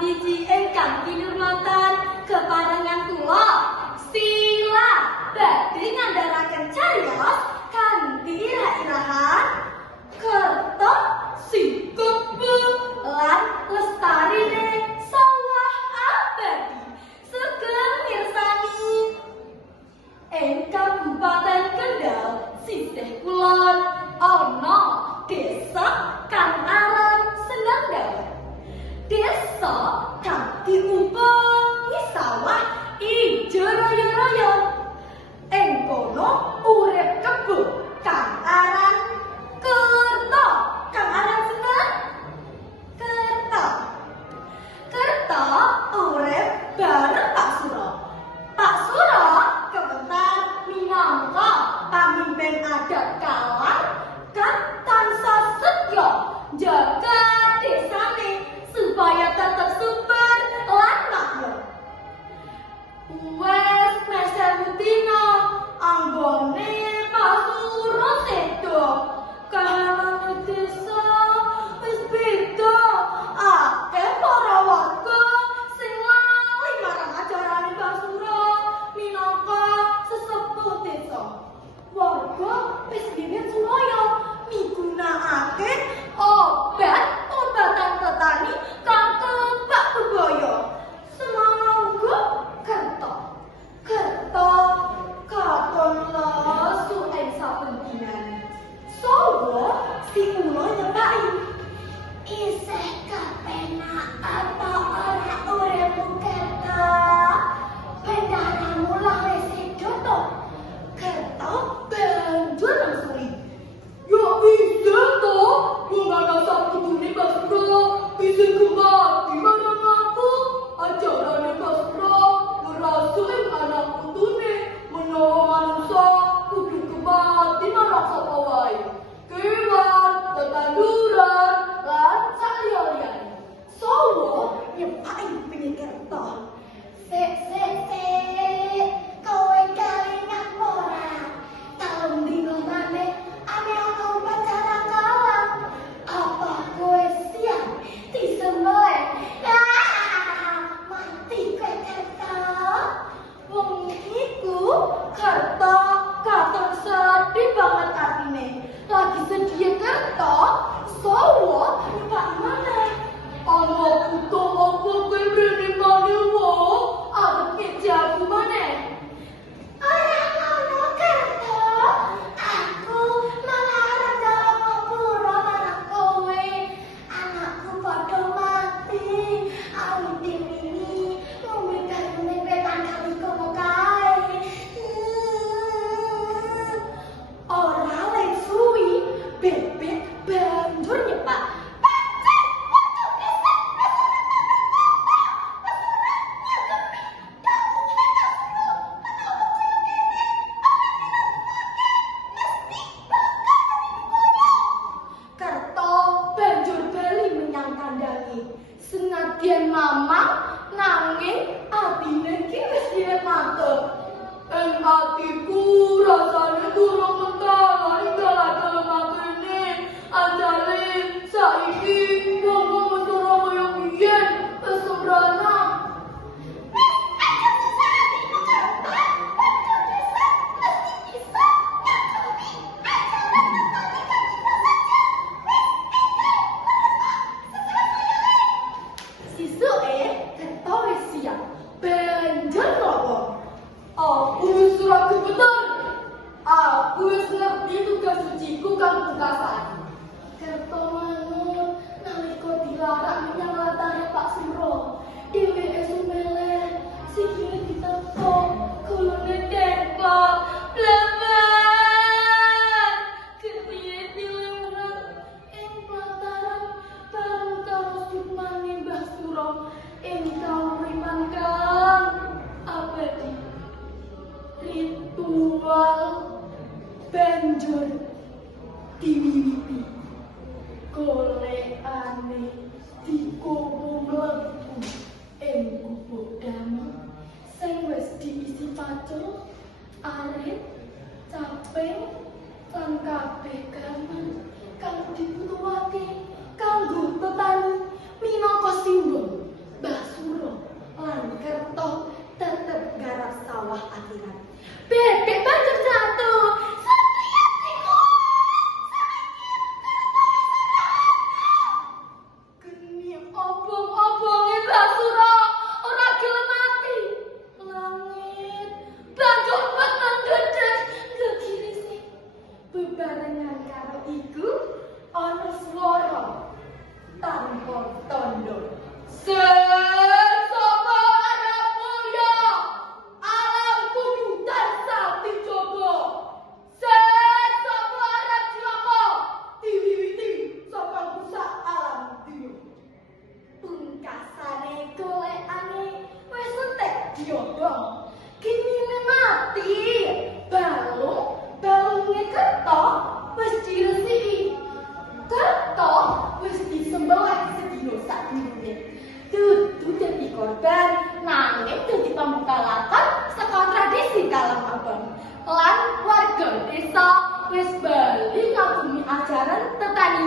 Pamiji ingkang kinurmatan keparengan kula sila badhe ngandharaken cariyos kanthi irah-irahan kerto singkebu lan lestarine sawah abadi sugeng mirsani ing Kabupaten Kendal sisih kulon ana desa kang aran Senandau. Desa kang diubengi sawah ijo royo-royo. Ing kono urip kebo kang aran Kerto. Kang aran sinten? Kerto. Kerto urip bareng Pak Suro. Pak Suro kebetulan minangka pamimpin adat kalang kang tansah setya jaga desane supaya tetep subur lan makmur. Wes mesem dina anggone Pak Suro sedo kahanan desa wis beda akeh para warga sing lali marang ajarane Pak Suro minangka sesepuh desa. Warga wis wiwit semaya migunakake obatan petani kang kebak bebaya. Semangga Kerto. Kerto katon lesu ing saben dinane. Sawa si kula nyepaki. Isih kepenak apa ora uripmu Kerto? Bendaramu lah wis sedo to. Kerto banjur nengsuli. Ya bisa to, wong ana sakudune Pak Suro bisa kembali marang aku. Ajarane Pak Suro ngerasu ing anak putune menawa manungsa kudu kembali marang sapa wae. Kewan, tetanduran, lan saliyane. Sawa nyepaki pinggir Kerto. Sik, kowe kelingan ora? Taun dina maneh ame ana upacara kalang. Apa kowe siap disembelih? Mati kowe Kerto. Wong iku Kerto katon sedih banget atine. Lagi sedih Kerto, sawa nyepaki maneh. Ana butuh apa kowe rene maneh wong? Arep kejaku maneh. Ora ngono Kerto. Aku malah arep njaluk ngapura marang kowe. Anakku padha mati. Awite wingi ngombe gayune wetan kali kono kae. Ora lek suwi bebek banjur nyepak. Kerto banjur bali menyang kandange. Senadyan mamang nanging atine ki wis wiwit matur. Ing atiku rasane durung mentah ninggal matene. Andale saiki wong-wong wis ora kaya biyen wis sembrana. Sisuke Kerto wis siap. Banjur nopo? Aku wis ora kebetan. Aku wis ngerti tugas suciku kang pungkasan. Kerto manut nalika dilarak menyang latare Pak Suro. Dheweke sumeleh, sikile ditepok, gulune tembok, bleber. Getihe dilengret ing plataran bareng karo sukmane Mbah Suro ing kauripan kang abadi. Ritual banjur diwiwiti. Golekane dikubur mlebu ing gubuk damai sing wis diisi pacul, arit, caping, lan kabeh gaman kang dibutuhake kanggo petani minangka simbol pelajaran petani